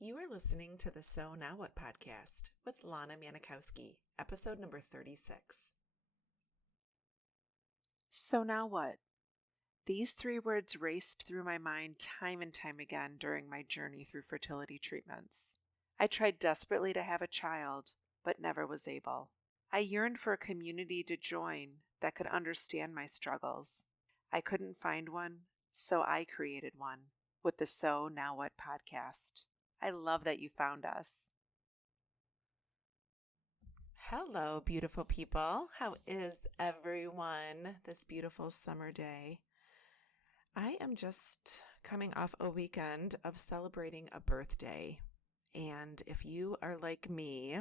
You are listening to the So Now What podcast with Lana Manikowski, episode number 36. So now what? These three words raced through my mind time and time again during my journey through fertility treatments. I tried desperately to have a child, but never was able. I yearned for a community to join that could understand my struggles. I couldn't find one, so I created one with the So Now What podcast. I love that you found us. Hello, beautiful people. How is everyone this beautiful summer day? I am just coming off a weekend of celebrating a birthday. And if you are like me,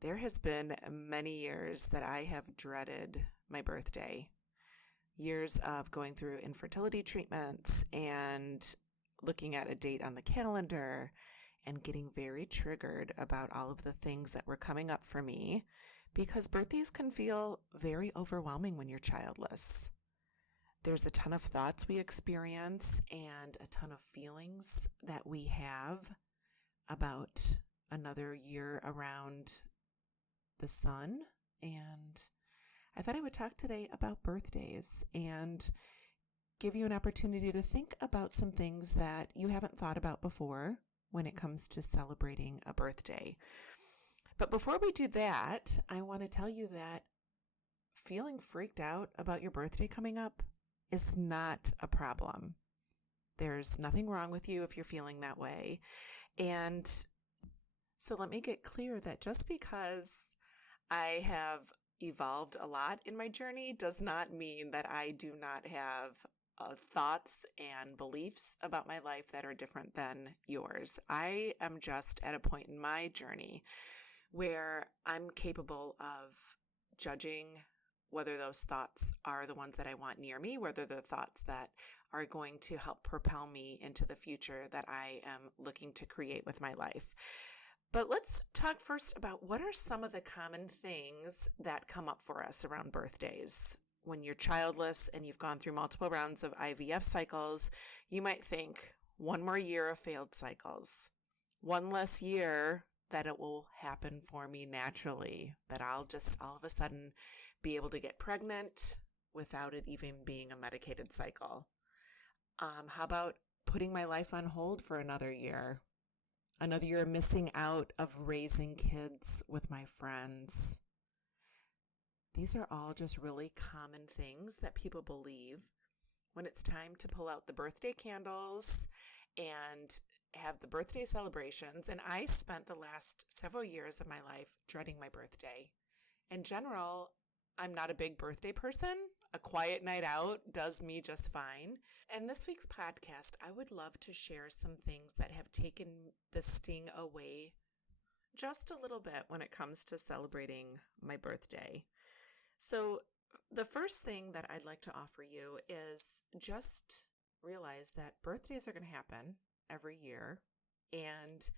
there has been many years that I have dreaded my birthday. Years of going through infertility treatments and looking at a date on the calendar and getting very triggered about all of the things that were coming up for me because birthdays can feel very overwhelming when you're childless. There's a ton of thoughts we experience and a ton of feelings that we have about another year around the sun. And I thought I would talk today about birthdays and give you an opportunity to think about some things that you haven't thought about before when it comes to celebrating a birthday. But before we do that, I want to tell you that feeling freaked out about your birthday coming up is not a problem. There's nothing wrong with you if you're feeling that way. And so let me get clear that just because I have evolved a lot in my journey does not mean that I do not have thoughts and beliefs about my life that are different than yours. I am just at a point in my journey where I'm capable of judging whether those thoughts are the ones that I want near me, whether they're thoughts that are going to help propel me into the future that I am looking to create with my life. But let's talk first about what are some of the common things that come up for us around birthdays. When you're childless and you've gone through multiple rounds of IVF cycles, you might think, one more year of failed cycles, one less year that it will happen for me naturally, that I'll just all of a sudden be able to get pregnant without it even being a medicated cycle. How about putting my life on hold for another year? Another year missing out of raising kids with my friends. These are all just really common things that people believe when it's time to pull out the birthday candles and have the birthday celebrations. And I spent the last several years of my life dreading my birthday. In general, I'm not a big birthday person. A quiet night out does me just fine. And this week's podcast, I would love to share some things that have taken the sting away just a little bit when it comes to celebrating my birthday. So the first thing that I'd like to offer you is just realize that birthdays are going to happen every year, and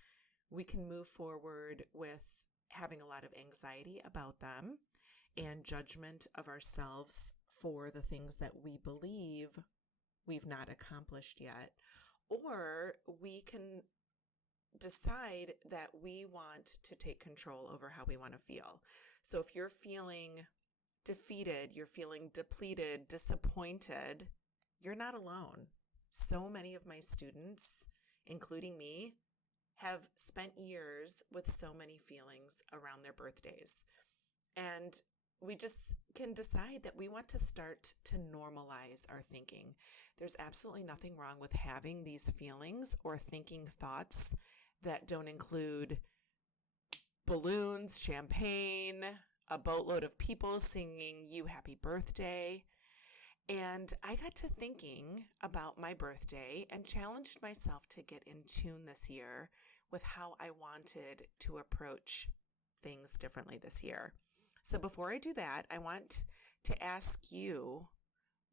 we can move forward with having a lot of anxiety about them and judgment of ourselves for the things that we believe we've not accomplished yet. Or we can decide that we want to take control over how we want to feel. So if you're feeling defeated, you're feeling depleted, disappointed, you're not alone. So many of my students, including me, have spent years with so many feelings around their birthdays. And we just can decide that we want to start to normalize our thinking. There's absolutely nothing wrong with having these feelings or thinking thoughts that don't include balloons, champagne, a boatload of people singing you happy birthday. And I got to thinking about my birthday and challenged myself to get in tune this year with how I wanted to approach things differently this year. So before I do that, I want to ask you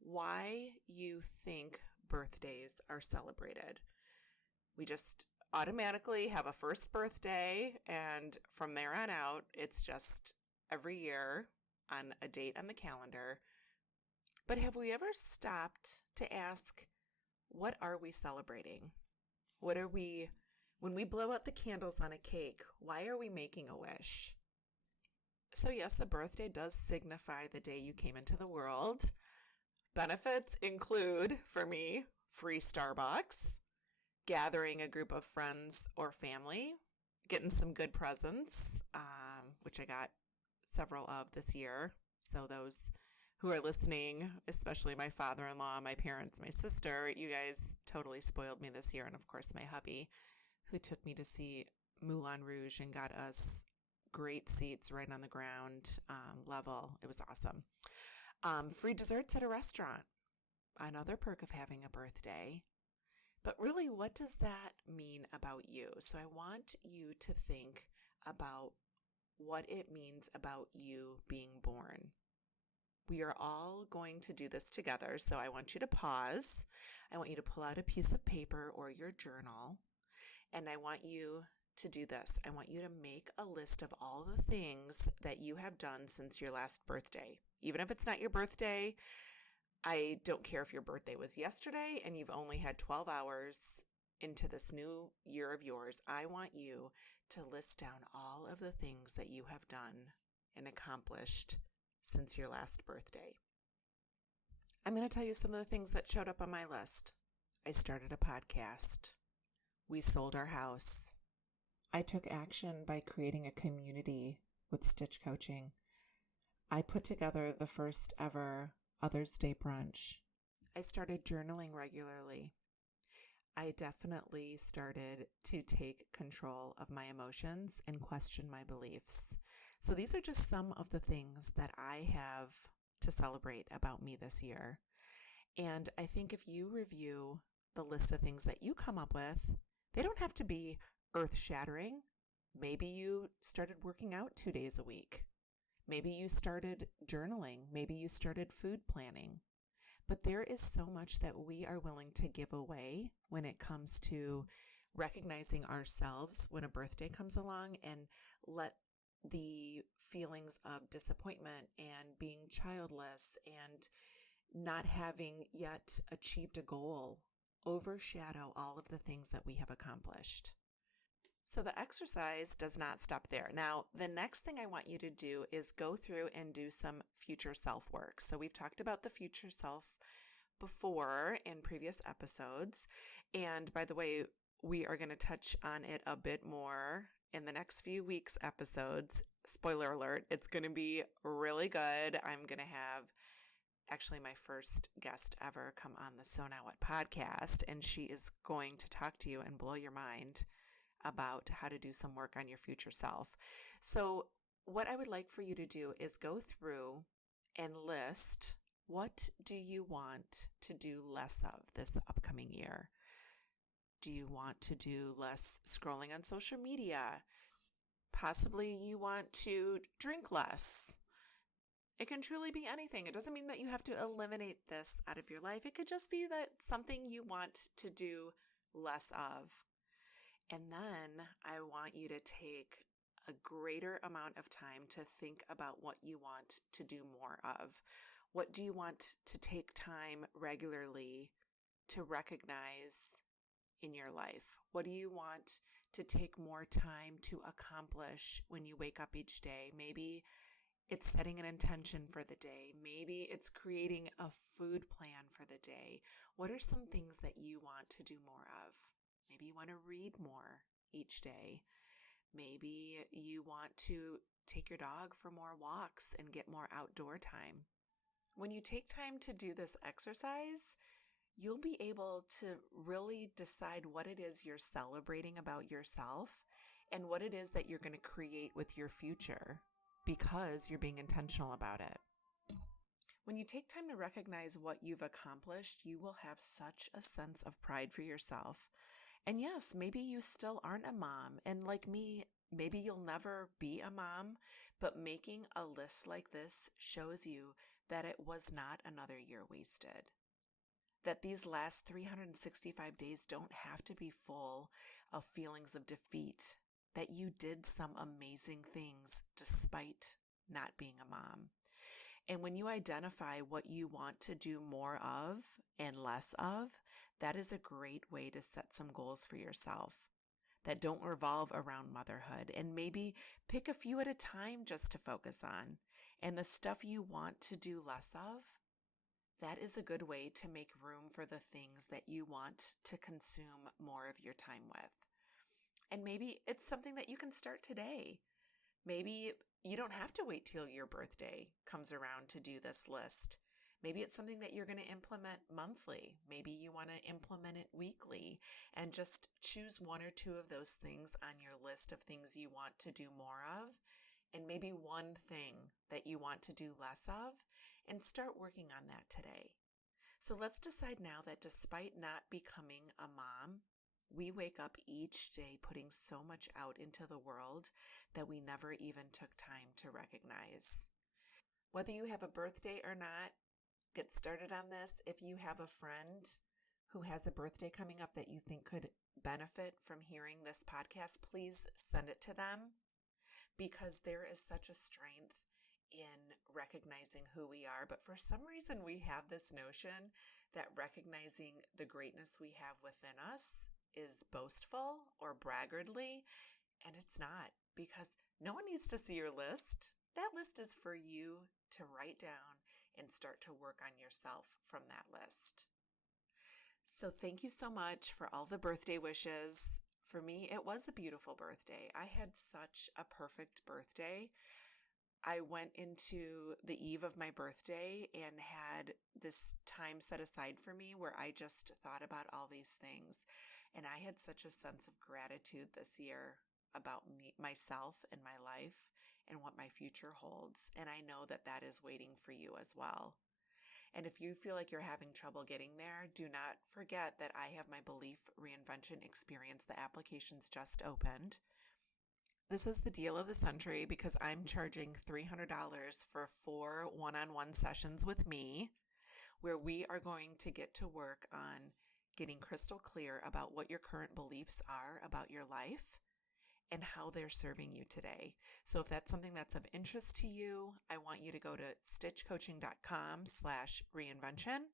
why you think birthdays are celebrated. We just automatically have a first birthday, and from there on out, it's just every year on a date on the calendar. But have we ever stopped to ask, what are we celebrating? What are we When we blow out the candles on a cake, why are we making a wish? So yes, a birthday does signify the day you came into the world. Benefits include, for me, free Starbucks, gathering a group of friends or family, getting some good presents, which I got several of this year. So those who are listening, especially my father-in-law, my parents, my sister, you guys totally spoiled me this year. And of course, my hubby, who took me to see Moulin Rouge and got us great seats right on the ground level. It was awesome. Free desserts at a restaurant, another perk of having a birthday. But really, what does that mean about you? So I want you to think about what it means about you being born. We are all going to do this together, so I want you to pause. I want you to pull out a piece of paper or your journal, and I want you to do this. I want you to make a list of all the things that you have done since your last birthday. Even if it's not your birthday, I don't care if your birthday was yesterday and you've only had 12 hours into this new year of yours. I want you to list down all of the things that you have done and accomplished since your last birthday. I'm going to tell you some of the things that showed up on my list. I started a podcast. We sold our house. I took action by creating a community with Stitch Coaching. I put together the first ever Others Day brunch. I started journaling regularly. I definitely started to take control of my emotions and question my beliefs. So these are just some of the things that I have to celebrate about me this year. And I think if you review the list of things that you come up with, they don't have to be earth-shattering. Maybe you started working out 2 days a week. Maybe you started journaling. Maybe you started food planning. But there is so much that we are willing to give away when it comes to recognizing ourselves when a birthday comes along, and let the feelings of disappointment and being childless and not having yet achieved a goal overshadow all of the things that we have accomplished. So the exercise does not stop there. Now, the next thing I want you to do is go through and do some future self work. So we've talked about the future self before in previous episodes. And by the way, we are going to touch on it a bit more in the next few weeks' episodes. Spoiler alert, it's going to be really good. I'm going to have actually my first guest ever come on the So Now What podcast, and she is going to talk to you and blow your mind about how to do some work on your future self. So what I would like for you to do is go through and list, what do you want to do less of this upcoming year? Do you want to do less scrolling on social media? Possibly you want to drink less. It can truly be anything. It doesn't mean that you have to eliminate this out of your life. It could just be that something you want to do less of. And then I want you to take a greater amount of time to think about what you want to do more of. What do you want to take time regularly to recognize in your life? What do you want to take more time to accomplish when you wake up each day? Maybe it's setting an intention for the day. Maybe it's creating a food plan for the day. What are some things that you want to do more of? Maybe you want to read more each day. Maybe you want to take your dog for more walks and get more outdoor time. When you take time to do this exercise, you'll be able to really decide what it is you're celebrating about yourself and what it is that you're going to create with your future, because you're being intentional about it. When you take time to recognize what you've accomplished, you will have such a sense of pride for yourself. And yes, maybe you still aren't a mom. And like me, maybe you'll never be a mom, but making a list like this shows you that it was not another year wasted. That these last 365 days don't have to be full of feelings of defeat. That you did some amazing things despite not being a mom. And when you identify what you want to do more of and less of, that is a great way to set some goals for yourself. that don't revolve around motherhood, and maybe pick a few at a time just to focus on. And the stuff you want to do less of, that is a good way to make room for the things that you want to consume more of your time with. And maybe it's something that you can start today. Maybe you don't have to wait till your birthday comes around to do this list. Maybe it's something that you're going to implement monthly. Maybe you want to implement it weekly and just choose one or two of those things on your list of things you want to do more of, and maybe one thing that you want to do less of, and start working on that today. So let's decide now that despite not becoming a mom, we wake up each day putting so much out into the world that we never even took time to recognize. Whether you have a birthday or not, get started on this. If you have a friend who has a birthday coming up that you think could benefit from hearing this podcast, please send it to them, because there is such a strength in recognizing who we are. But for some reason, we have this notion that recognizing the greatness we have within us is boastful or braggartly, and it's not, because no one needs to see your list. That list is for you to write down and start to work on yourself from that list. So thank you so much for all the birthday wishes. For me, it was a beautiful birthday. I had such a perfect birthday. I went into the eve of my birthday and had this time set aside for me where I just thought about all these things. And I had such a sense of gratitude this year about me, myself, and my life, and what my future holds. And I know that that is waiting for you as well. And if you feel like you're having trouble getting there, do not forget that I have my Belief Reinvention Experience. The application's just opened. This is the deal of the century because I'm charging $300 for 4 one-on-one sessions with me, where we are going to get to work on getting crystal clear about what your current beliefs are about your life and how they're serving you today. So if that's something that's of interest to you, I want you to go to stitchcoaching.com/reinvention.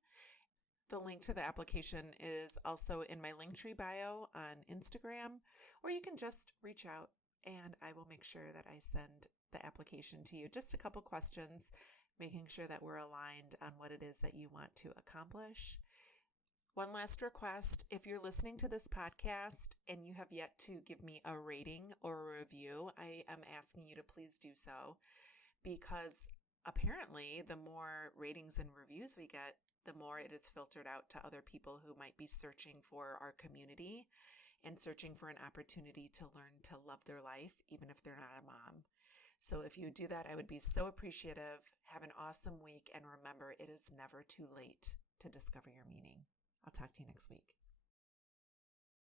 The link to the application is also in my Linktree bio on Instagram, or you can just reach out and I will make sure that I send the application to you. Just a couple questions, making sure that we're aligned on what it is that you want to accomplish. One last request, if you're listening to this podcast and you have yet to give me a rating or a review, I am asking you to please do so, because apparently the more ratings and reviews we get, the more it is filtered out to other people who might be searching for our community and searching for an opportunity to learn to love their life, even if they're not a mom. So if you do that, I would be so appreciative. Have an awesome week, and remember, it is never too late to discover your meaning. I'll talk to you next week.